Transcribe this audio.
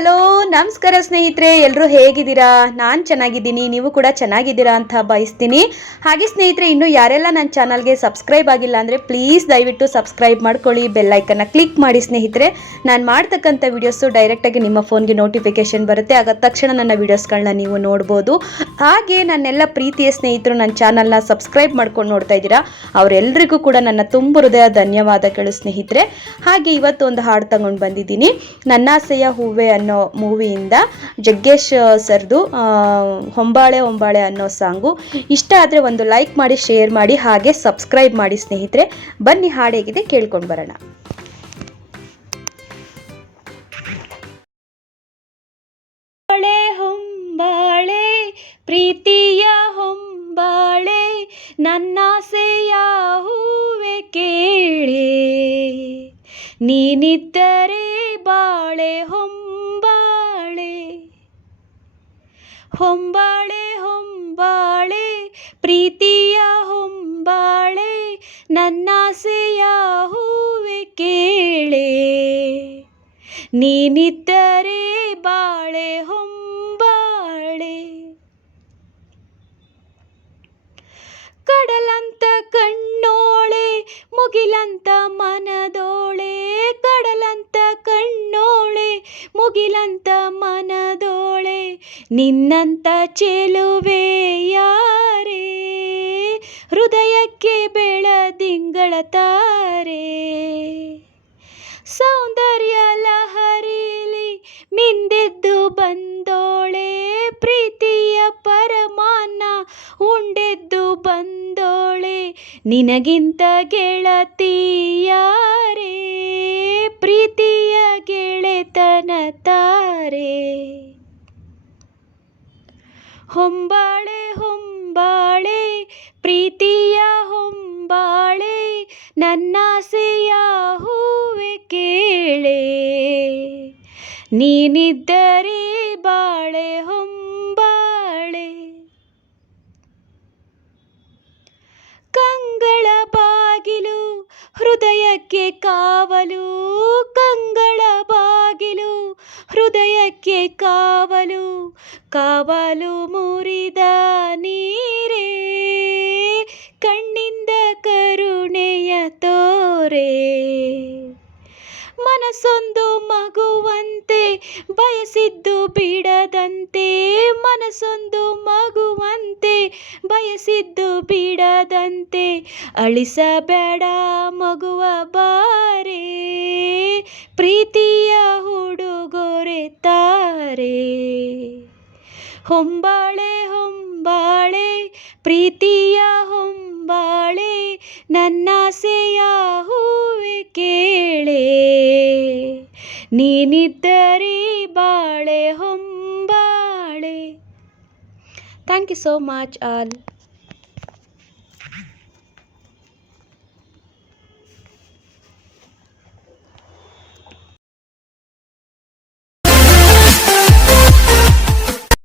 Hello ನಮಸ್ಕಾರ ಸ್ನೇಹಿತರೆ, ಎಲ್ಲರೂ ಹೇಗಿದ್ದೀರಾ? ನಾನು ಚೆನ್ನಾಗಿದ್ದೀನಿ, ನೀವು ಕೂಡ ಚೆನ್ನಾಗಿದ್ದೀರಾ ಅಂತ ಬಯಸ್ತೀನಿ. ಹಾಗೆ ಸ್ನೇಹಿತರೆ, ಇನ್ನೂ ಯಾರೆಲ್ಲ ನನ್ನ ಚಾನಲ್ಗೆ ಸಬ್ಸ್ಕ್ರೈಬ್ ಆಗಿಲ್ಲ ಅಂದರೆ ಪ್ಲೀಸ್ ದಯವಿಟ್ಟು ಸಬ್ಸ್ಕ್ರೈಬ್ ಮಾಡ್ಕೊಳ್ಳಿ, ಬೆಲ್ಲೈಕನ್ನ ಕ್ಲಿಕ್ ಮಾಡಿ ಸ್ನೇಹಿತರೆ. ನಾನು ಮಾಡ್ತಕ್ಕಂಥ ವೀಡಿಯೋಸು ಡೈರೆಕ್ಟಾಗಿ ನಿಮ್ಮ ಫೋನ್ಗೆ ನೋಟಿಫಿಕೇಷನ್ ಬರುತ್ತೆ, ಆಗ ತಕ್ಷಣ ನನ್ನ ವೀಡಿಯೋಸ್ಗಳನ್ನ ನೀವು ನೋಡ್ಬೋದು. ಹಾಗೆ ನನ್ನೆಲ್ಲ ಪ್ರೀತಿಯ ಸ್ನೇಹಿತರು ನನ್ನ ಚಾನಲ್ನ ಸಬ್ಸ್ಕ್ರೈಬ್ ಮಾಡ್ಕೊಂಡು ನೋಡ್ತಾ ಇದ್ದೀರಾ, ಅವರೆಲ್ಲರಿಗೂ ಕೂಡ ನನ್ನ ತುಂಬ ಹೃದಯ ಧನ್ಯವಾದಗಳು ಸ್ನೇಹಿತರೆ. ಹಾಗೆ ಇವತ್ತು ಒಂದು ಹಾಡು ತಗೊಂಡು ಬಂದಿದ್ದೀನಿ, ನನ್ನಾಸೆಯ ಹೂವೆ ಅನ್ನೋ ಮೂವಿಯಿಂದ ಜಗ್ಗೇಶ್ ಸರ್ದು ಹೊಂಬಾಳೆ ಹೊಂಬಾಳೆ ಅನ್ನೋ ಸಾಂಗು. ಇಷ್ಟ ಆದರೆ ಒಂದು ಲೈಕ್ ಮಾಡಿ, ಶೇರ್ ಮಾಡಿ, ಹಾಗೆ ಸಬ್ಸ್ಕ್ರೈಬ್ ಮಾಡಿ ಸ್ನೇಹಿತರೆ. ಬನ್ನಿ ಹಾಡು ಹೇಗಿದೆ ಕೇಳ್ಕೊಂಡು ಬರೋಣ. ಹೊಂಬಾಳೆ ಪ್ರೀತಿಯ ಹೊಂಬಾಳೆ, ನನ್ನಾಸೆಯ ಹೂವೆ ಕೇಳೆ, ನೀನಿದ್ದರೆ ಬಾಳೆ ಹೊಂಬಾಳೆ. ಹೊಂಬಾಳೆ ಹೊಂಬಾಳೆ ಪ್ರೀತಿಯ ಹೊಂಬಾಳೆ, ನನ್ನಾಸೆಯ ಹೂವೆ ಕೇಳೆ, ನೀನಿದ್ದರೆ ಬಾಳೆ ಹೊಂಬಾಳೆ. ಕಡಲಂತ ಕಣ್ಣೋಳೆ ಮುಗಿಲಂತ ಮನದೋಳೆ, ಕಡಲಂತ ಕಣ್ಣೋಳೆ ಮುಗಿಲಂತ ಮನದೋಳೆ, ನಿನ್ನಂತ ಚೆಲುವೆ ಯಾರೇ, ಹೃದಯಕ್ಕೆ ಬೆಳದಿಂಗಳ ತಾರೆ, ಸೌಂದರ್ಯ ಲಹರಿಲಿ ಮಿಂದೆದ್ದು ಬಂದೋಳೆ, ಪ್ರೀತಿಯ ಪರಮಾನ ಉಂಡೆದ್ದು ಬಂದೋಳೆ, ನಿನಗಿಂತ ಗೆಳತಿ ಯಾರೇ, ಪ್ರೀತಿಯ ಗೆಳೆತನ ತಾರೆ. ಹೊಂಬಾಳೆ ಹೊಂಬಾಳೆ ಪ್ರೀತಿಯ ಹೊಂಬಾಳೆ, ನನ್ನಾಸೆಯ ಹೂವೆ ಕೇಳೆ, ನೀನಿದ್ದರೆ ಬಾಳೆ ಹೊಂಬಾಳೆ. ಕಂಗಳ ಬಾಗಿಲು ಹೃದಯಕ್ಕೆ ಕಾವಲು, ಕಂಗಳ ಬಾಗಿಲು ಹೃದಯಕ್ಕೆ ಕಾವಲು, ಕಾವಲು ಮುರಿದ ನೀರೇ, ಕಣ್ಣಿಂದ ಕರುಣೆಯ ತೋರೆ, ಮನಸ್ಸೊಂದು ಮಗುವಂತೆ ಬಯಸಿದ್ದು ಬಿಡದಂತೆ, ಮನಸ್ಸೊಂದು ಮಗುವಂತೆ ಬಯಸಿದ್ದು ಬಿಡದಂತೆ, ಅಳಿಸಬೇಡ ಮಗುವ ಬಾರೆ, ಪ್ರೀತಿಯ ಹುಡುಗೊರೆ ತಾರೆ. ಹೊಂಬಾಳೆ ಹೊಂಬಾಳೆ ಪ್ರೀತಿಯ ಹೊಂಬಾಳೆ, ನನ್ನಾಸೆಯ ಹೂವೆ ಕೇಳೆ, ನೀನಿದ್ದರೆ ಬಾಳೆ ಹೊಂಬಾಳೆ. Thank you so much all.